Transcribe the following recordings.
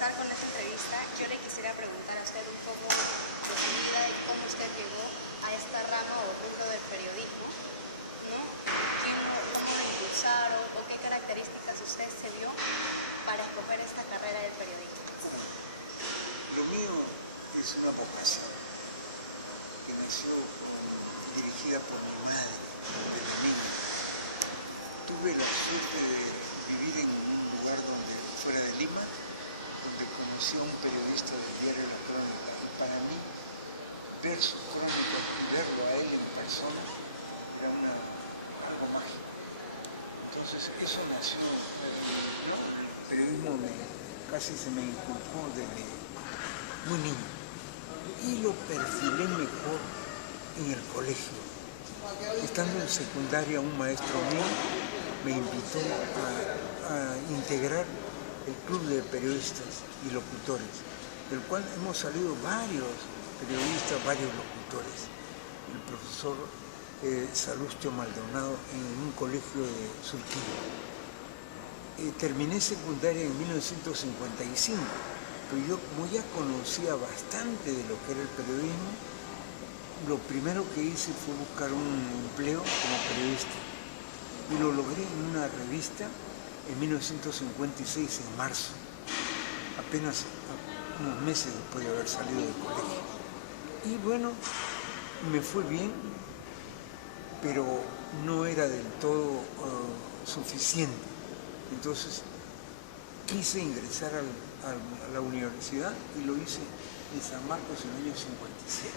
comenzar con esta entrevista, yo le quisiera preguntar a usted un poco de su vida y cómo usted llegó a esta rama o rubro del periodismo, ¿no? ¿Quién lo impulsaron o qué características usted se vio para escoger esta carrera del periodismo? Lo mío es una vocación que nació dirigida por mi madre desde niño. Tuve la suerte de vivir en un lugar fuera de Lima, donde conocí a un periodista del diario La Crónica. Para mí, ver su crónica y verlo a él en persona era algo mágico. Entonces, eso nació. El periodismo casi se me inculcó desde muy niño. Y lo perfilé mejor en el colegio. Estando en secundaria, un maestro mío me invitó a integrar el club de periodistas y locutores, del cual hemos salido varios periodistas, varios locutores. El profesor Salustio Maldonado en un colegio de Surquillo. Terminé secundaria en 1955, pero yo como ya conocía bastante de lo que era el periodismo, lo primero que hice fue buscar un empleo como periodista y lo logré en una revista en 1956, en marzo, apenas unos meses después de haber salido del colegio. Y bueno, me fue bien, pero no era del todo suficiente. Entonces quise ingresar a la universidad y lo hice en San Marcos en el año 57.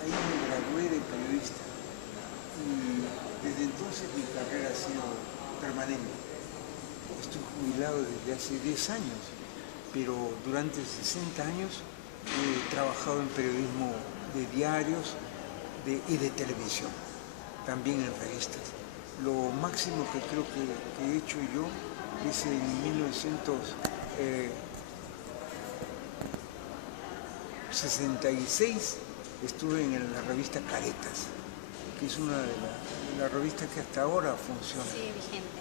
Ahí me gradué de periodista y desde entonces mi carrera ha sido permanente. Estoy jubilado desde hace 10 años, pero durante 60 años he trabajado en periodismo de diarios y de televisión, también en revistas. Lo máximo que creo que he hecho yo es en 1966 estuve en la revista Caretas, que es una de las revistas que hasta ahora funciona. Sí, vigente.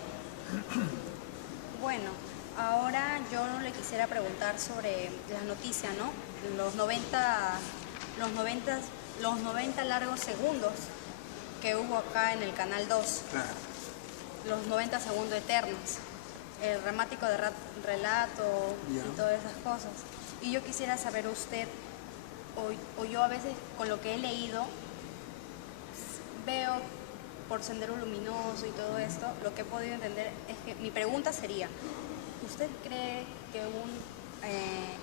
Bueno, ahora yo le quisiera preguntar sobre las noticias, ¿no? Los 90 largos segundos que hubo acá en el Canal 2. Claro. Los 90 segundos eternos. El dramático de relato y todas esas cosas. Y yo quisiera saber usted, o yo a veces con lo que he leído, veo por Sendero Luminoso y todo esto, lo que he podido entender es que mi pregunta sería, ¿usted cree que hubo un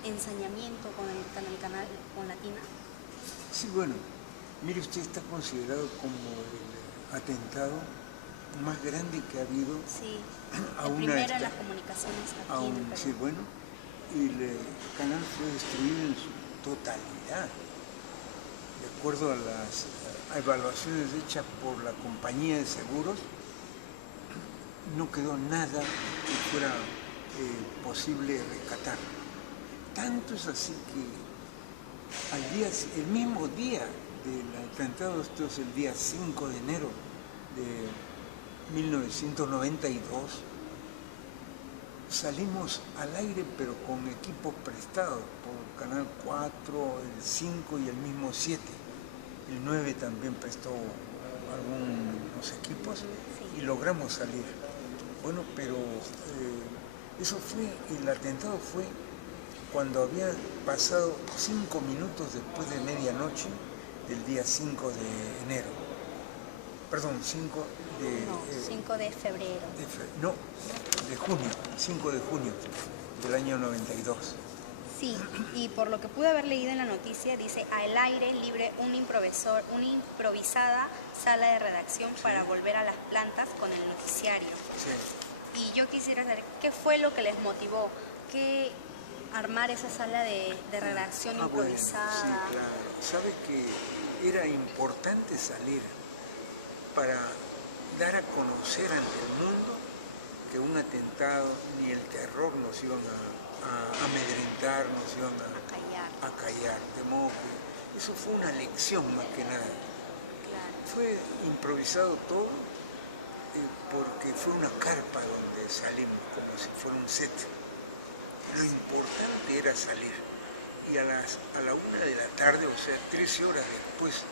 ensañamiento con Latina? Sí, bueno, mire, usted está considerado como el atentado más grande que ha habido. Sí, el primero en las comunicaciones aquí en el Perú. Sí, bueno, y el canal fue destruido en su totalidad. De acuerdo a las evaluaciones hechas por la compañía de seguros, no quedó nada que fuera posible rescatar. Tanto es así que el mismo día del atentado, esto es el día 5 de enero de 1992, salimos al aire pero con equipos prestados por Canal 4, el 5 y el mismo 7. El 9 también prestó algunos equipos y logramos salir. Bueno, pero el atentado fue cuando había pasado 5 minutos después de medianoche del día 5 de enero. Perdón, 5 de febrero. De junio, 5 de junio del año 92. Sí, y por lo que pude haber leído en la noticia, dice, al aire libre una improvisada sala de redacción para volver a las plantas con el noticiario. Sí. Y yo quisiera saber, ¿qué fue lo que les motivó? ¿Qué armar esa sala de redacción improvisada? Bueno, sí, claro. Sabe que era importante salir para dar a conocer ante el mundo que un atentado ni el terror nos iban a amedrentar, nos iban a callar. De modo que eso fue una lección más que nada. Claro. Fue improvisado todo porque fue una carpa donde salimos, como si fuera un set. Lo importante era salir. Y a la 1 de la tarde, o sea, 13 horas después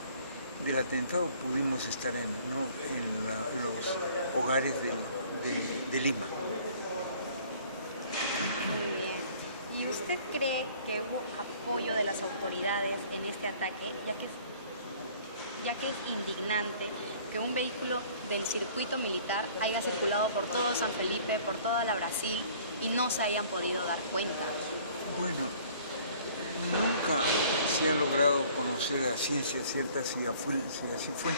del atentado, pudimos estar en los hogares de Lima. Muy bien. ¿Y usted cree que hubo apoyo de las autoridades en este ataque, ya que es indignante que un vehículo del circuito militar haya circulado por todo San Felipe, por toda la Brasil, y no se hayan podido dar cuenta? Bueno, nunca se ha logrado conocer a ciencia cierta si así fue,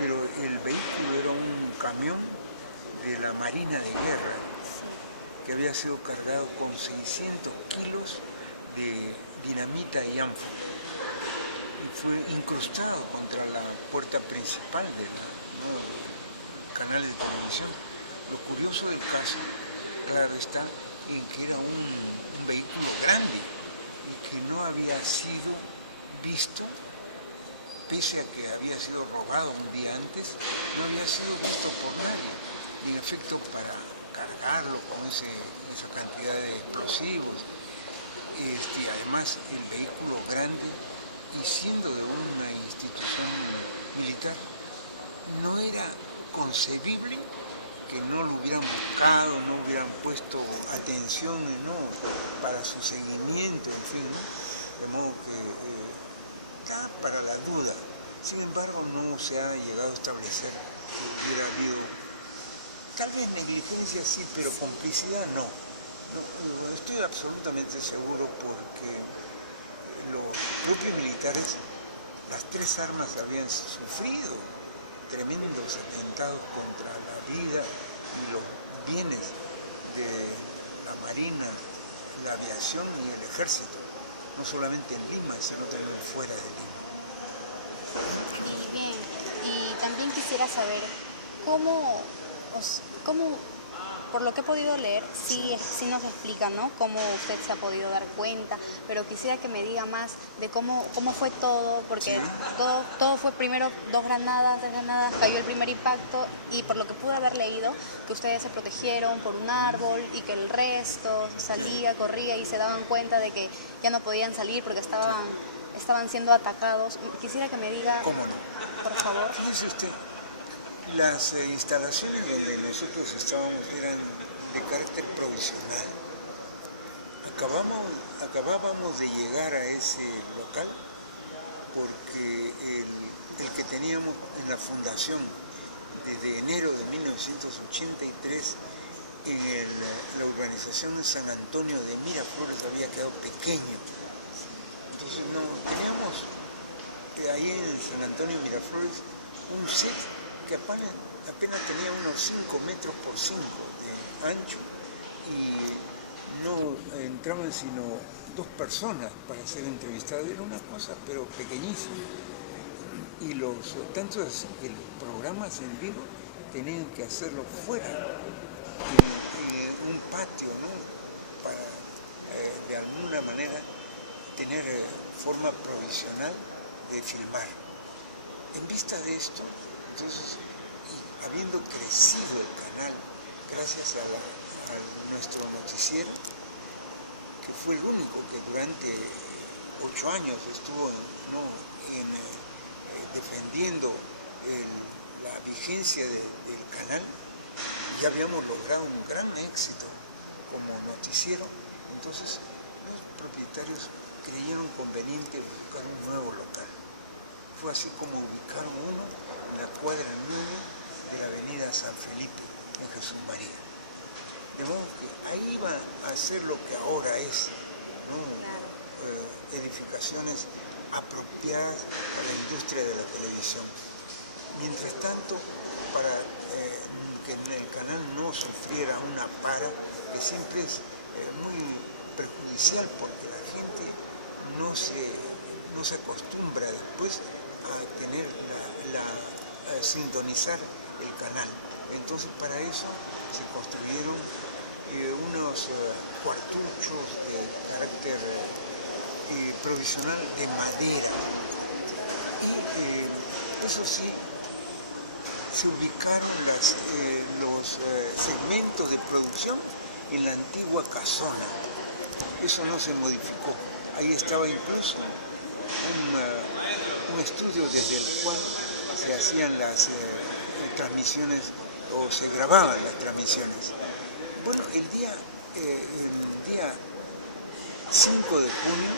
pero el vehículo era un camión de la Marina de Guerra que había sido cargado con 600 kilos de dinamita y ánfora y fue incrustado contra la puerta principal del canal de televisión. Lo curioso del caso, claro está, en que era un vehículo grande y que no había sido visto, pese a que había sido robado un día antes, no había sido visto por nadie. Y en efecto, para cargarlo con esa cantidad de explosivos, además el vehículo grande y siendo de una institución militar, no era concebible que no lo hubieran buscado, no hubieran puesto atención para su seguimiento, en fin, de modo que está para la duda. Sin embargo, no se ha llegado a establecer que hubiera habido, tal vez negligencia sí, pero complicidad no. Estoy absolutamente seguro porque los propios militares, las 3 armas habían sufrido tremendos atentados contra la vida y los bienes de la Marina, la aviación y el ejército, no solamente en Lima, sino también fuera de Lima. Bien, y también quisiera saber cómo, por lo que he podido leer, sí nos explica, ¿no?, cómo usted se ha podido dar cuenta, pero quisiera que me diga más de cómo fue todo, porque Sí. todo fue primero 2 granadas, cayó el primer impacto, y por lo que pude haber leído, que ustedes se protegieron por un árbol y que el resto salía, corría y se daban cuenta de que ya no podían salir porque estaban siendo atacados. Quisiera que me diga, ¿Cómo no? por favor. Fíjese usted, las instalaciones donde nosotros estábamos eran de carácter provisional. Acabábamos de llegar a ese local porque el que teníamos en la fundación desde enero de 1983 en la urbanización de San Antonio de Miraflores había quedado pequeño. Entonces teníamos ahí en San Antonio de Miraflores un set que apenas tenía unos 5 metros por 5 de ancho y no entraban sino 2 personas para ser entrevistadas. Era una cosa pero pequeñísima. Y tanto así que los programas en vivo tenían que hacerlo fuera, en un patio, ¿no?, para de alguna manera tener forma provisional de filmar. En vista de esto, entonces, y habiendo crecido el canal gracias a nuestro noticiero, que fue el único que durante 8 años estuvo defendiendo la vigencia del canal, ya habíamos logrado un gran éxito como noticiero. Entonces los propietarios creyeron conveniente buscar un nuevo local. Fue así como ubicaron uno en la cuadra 9 de la avenida San Felipe, en Jesús María. De modo que ahí va a ser lo que ahora es, ¿no?, edificaciones apropiadas para la industria de la televisión. Mientras tanto, para que el canal no sufriera una para, que siempre es muy perjudicial porque la gente no se acostumbra después a tener a sintonizar el canal. Entonces para eso se construyeron unos cuartuchos de carácter provisional de madera. Eso sí, se ubicaron los segmentos de producción en la antigua casona. eso no se modificó. Ahí estaba incluso un estudio desde el cual se hacían las transmisiones o se grababan las transmisiones. Bueno, el día 5 de junio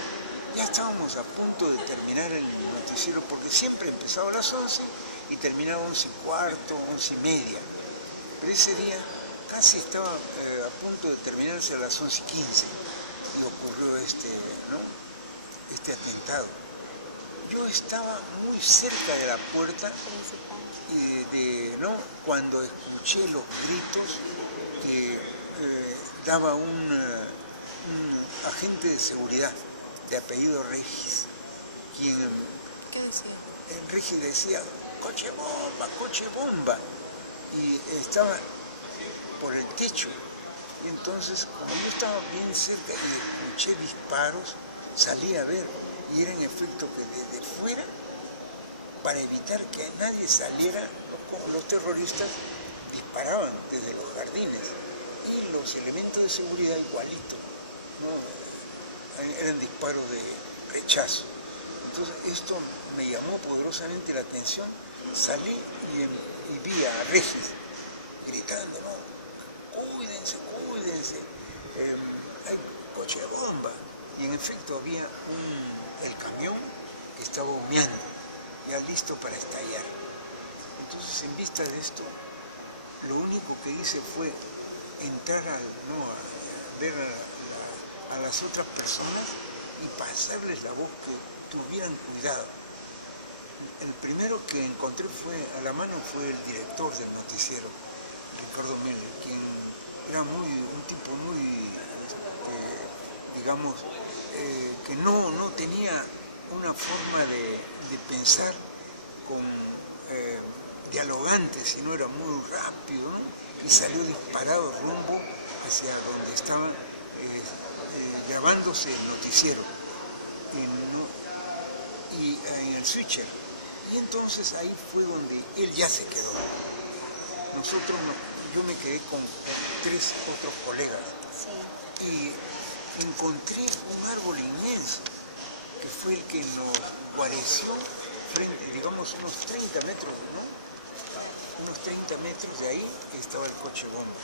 ya estábamos a punto de terminar el noticiero porque siempre empezaba a las 11 y terminaba a 11:15, 11:30. Pero ese día casi estaba a punto de terminarse a las 11:15 y ocurrió este atentado. Yo estaba muy cerca de la puerta cuando escuché los gritos que daba un agente de seguridad de apellido Regis, quien ¿Qué decía? Regis decía, coche bomba, y estaba por el techo. Y entonces, como yo estaba bien cerca y escuché disparos, salí a ver, y era en efecto que desde fuera, para evitar que nadie saliera, los terroristas disparaban desde los jardines, y los elementos de seguridad igualito, ¿no? Eran disparos de rechazo. Entonces esto me llamó poderosamente la atención, salí y vi a Regis gritando, ¿no? Cuídense, hay coche de bomba. Y en efecto había el camión que estaba humeando, ya listo para estallar. Entonces, en vista de esto, lo único que hice fue entrar a ver a las otras personas y pasarles la voz que tuvieran cuidado. El primero que encontré a la mano fue el director del noticiero, Ricardo Miller, quien era un tipo muy, digamos, que no tenía una forma de pensar dialogante, sino era muy rápido, ¿no? Y salió disparado rumbo hacia donde estaba grabándose el noticiero, y en el switcher. Y entonces ahí fue donde él ya se quedó. Yo me quedé con 3 otros colegas. Sí. Y encontré un árbol inmenso, que fue el que nos guareció frente, digamos, unos 30 metros, ¿no? Unos 30 metros de ahí estaba el coche bomba,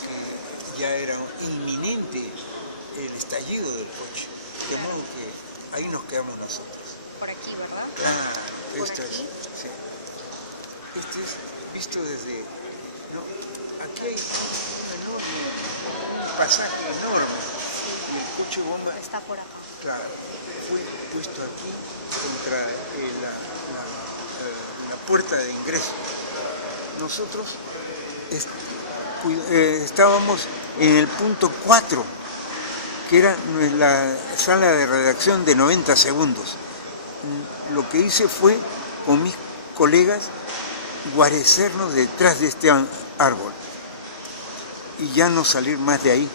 que ya era inminente el estallido del coche, de modo que ahí nos quedamos nosotros. Por aquí, ¿verdad? Ah, esto es, sí. Este es visto desde, no, aquí hay un enorme pasaje enorme, y el coche bomba está por acá. Claro, fue puesto aquí contra la puerta de ingreso. Nosotros estábamos en el punto 4, que era la sala de redacción de 90 segundos. Lo que hice fue, con mis colegas, guarecernos detrás de este árbol y ya no salir más de ahí,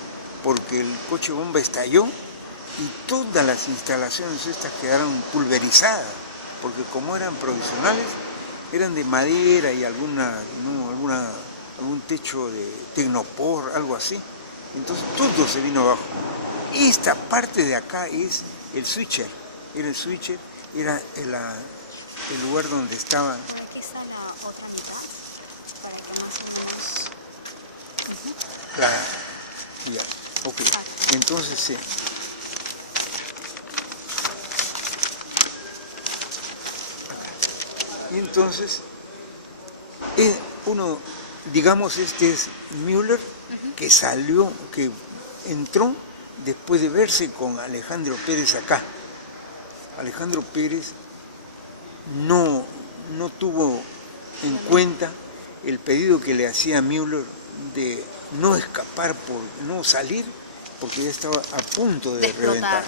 porque el coche bomba estalló y todas las instalaciones estas quedaron pulverizadas, porque como eran provisionales, eran de madera y algún techo de tecnopor, algo así. Entonces todo se vino abajo. Esta parte de acá es el switcher, era el lugar donde estaba. Aquí está la otra mitad, para que más o menos... Ya, ok. Entonces sí. Y entonces, digamos, este es Müller, que entró después de verse con Alejandro Pérez acá. Alejandro Pérez no tuvo en cuenta el pedido que le hacía Müller de no escapar, no salir, porque ya estaba a punto de reventar.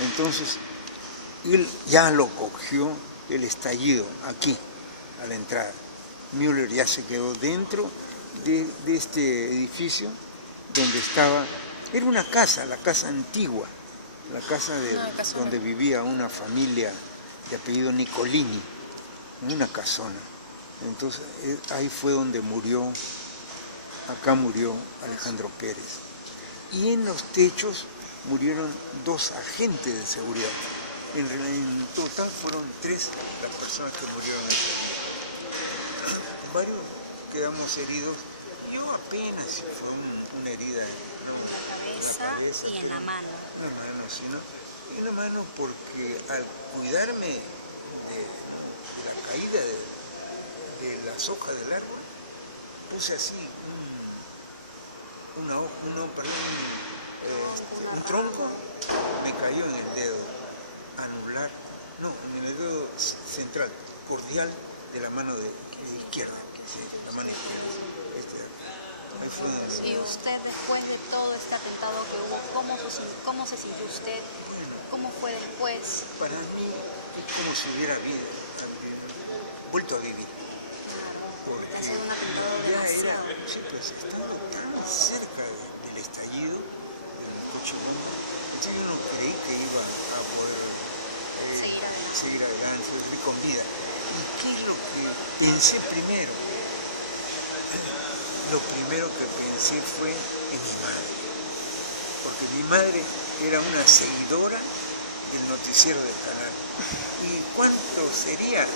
Entonces, él ya lo cogió el estallido aquí, a la entrada. Müller ya se quedó dentro de este edificio donde estaba, era una casa, la casa antigua, la casa donde vivía una familia de apellido Nicolini, una casona. Entonces ahí fue donde acá murió Alejandro Pérez. Y en los techos murieron 2 agentes de seguridad. En total fueron 3 las personas que murieron ese día. Varios quedamos heridos. Yo apenas, fue una herida, ¿no? En la cabeza y en la mano. En la mano, sí, ¿no? En la mano porque al cuidarme de la caída de las hojas del árbol, puse así un tronco, me cayó en el dedo anular, no, en el dedo central, cordial de la mano de izquierda, sí, la mano izquierda. Y usted, después de todo este atentado que hubo, ¿cómo se sintió usted? ¿Cómo fue después? Para mí es como si hubiera vuelto a vivir. Porque ya era, pues, estando tan cerca del estallido del Cochimón, entonces yo no creí que iba a poder seguir adelante, seguir con vida. ¿Y qué es lo que pensé primero? Lo primero que pensé fue en mi madre, porque mi madre era una seguidora del noticiero del canal. ¿Y cuánto sería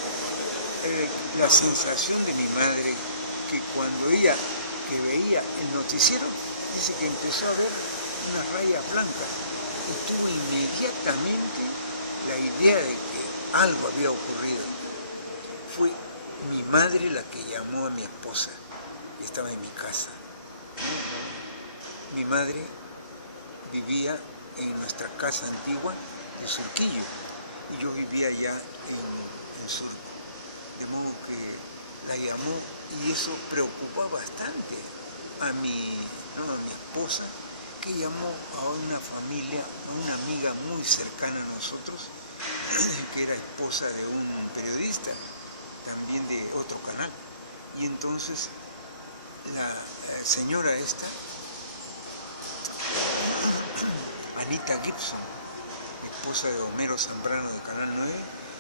la sensación de mi madre que cuando ella que veía el noticiero, dice que empezó a ver unas rayas blancas y tuvo inmediatamente la idea de que algo había ocurrido? Fue mi madre la que llamó a mi esposa. Estaba en mi casa. Mi madre vivía en nuestra casa antigua en Surquillo y yo vivía allá en Surco. De modo que la llamó y eso preocupó bastante a mi esposa, que llamó a una familia, a una amiga muy cercana a nosotros, que era esposa de un periodista, también de otro canal. Y entonces la señora esta, Anita Gibson, esposa de Homero Zambrano de Canal 9,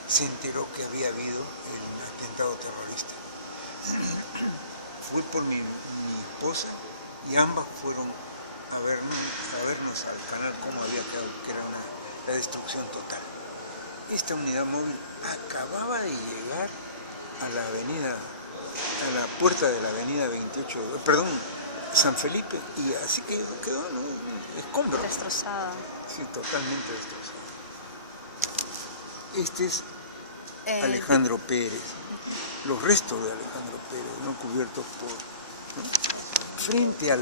se enteró que había habido el atentado terrorista. Fue por mi esposa y ambas fueron a vernos al canal cómo había quedado, que era la destrucción total. Esta unidad móvil acababa de llegar a la puerta de la avenida 28, San Felipe, y así que quedó un escombro. Destrozada. Sí, totalmente destrozada. Este es Alejandro Pérez, los restos de Alejandro Pérez, no cubiertos por... ¿no? Frente a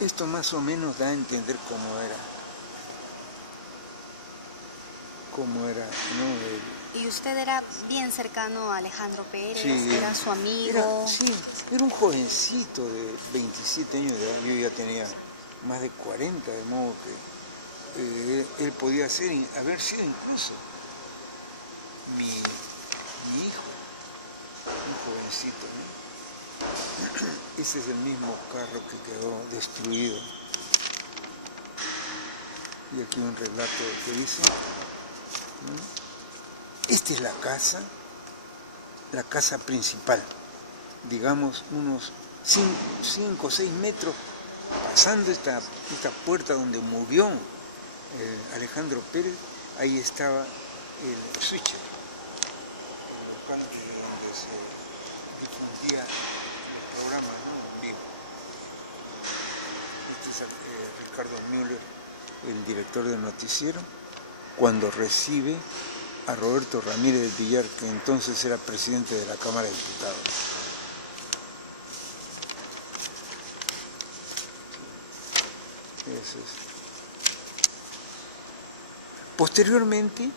esto más o menos da a entender cómo era, ¿no? ¿Y usted era bien cercano a Alejandro Pérez? Sí, ¿Era su amigo? Era un jovencito de 27 años de edad, yo ya tenía más de 40, de modo que él podía haber sido incluso mi hijo, un jovencito, ¿no? Ese es el mismo carro que quedó destruido. Y aquí un relato que dice, ¿no? Esta es la casa principal, digamos unos 5 o 6 metros, pasando esta puerta donde murió Alejandro Pérez, ahí estaba el switcher, el local donde se difundía el programa, ¿no? Vivo. Este es Ricardo Müller, el director del noticiero, cuando recibe a Roberto Ramírez Villar, que entonces era presidente de la Cámara de Diputados. Eso es. Posteriormente,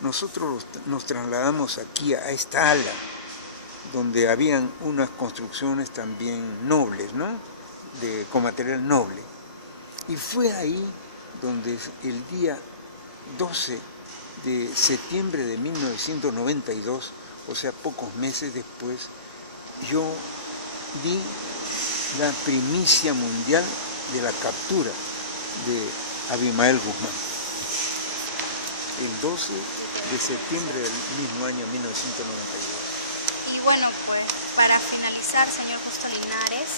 nosotros nos trasladamos aquí a esta ala, donde habían unas construcciones también nobles, ¿no? Con material noble. Y fue ahí donde el día 12 de septiembre de 1992, o sea, pocos meses después, yo di la primicia mundial de la captura de Abimael Guzmán. El 12 de septiembre del mismo año 1992. Y bueno, pues para finalizar, señor Justo Linares,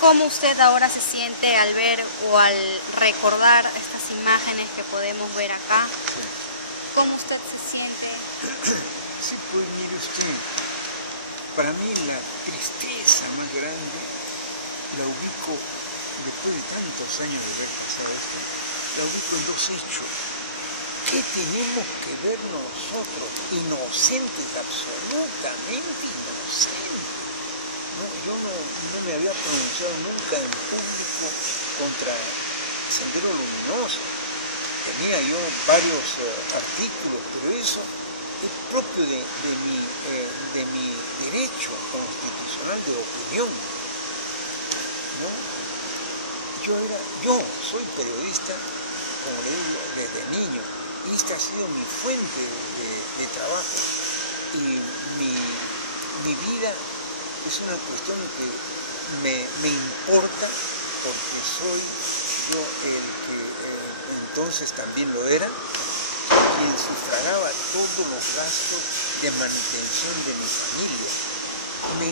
¿Cómo usted ahora se siente al ver o al recordar estas imágenes que podemos ver acá? ¿Cómo usted se siente? Sí, pues mire usted, para mí la tristeza más grande la ubico, después de tantos años de haber pasado esto, la ubico en dos hechos. ¿Qué tenemos que ver nosotros, inocentes, absolutamente inocentes? No, yo no me había pronunciado nunca en público contra Sendero Luminoso. Tenía yo varios artículos, pero eso es propio de mi derecho constitucional de opinión, ¿no? Yo soy periodista, como le digo, desde niño, y esta ha sido mi fuente de trabajo. Y mi vida es una cuestión que me importa porque soy yo el que entonces también lo era, quien sufragaba todos los gastos de manutención de mi familia. Me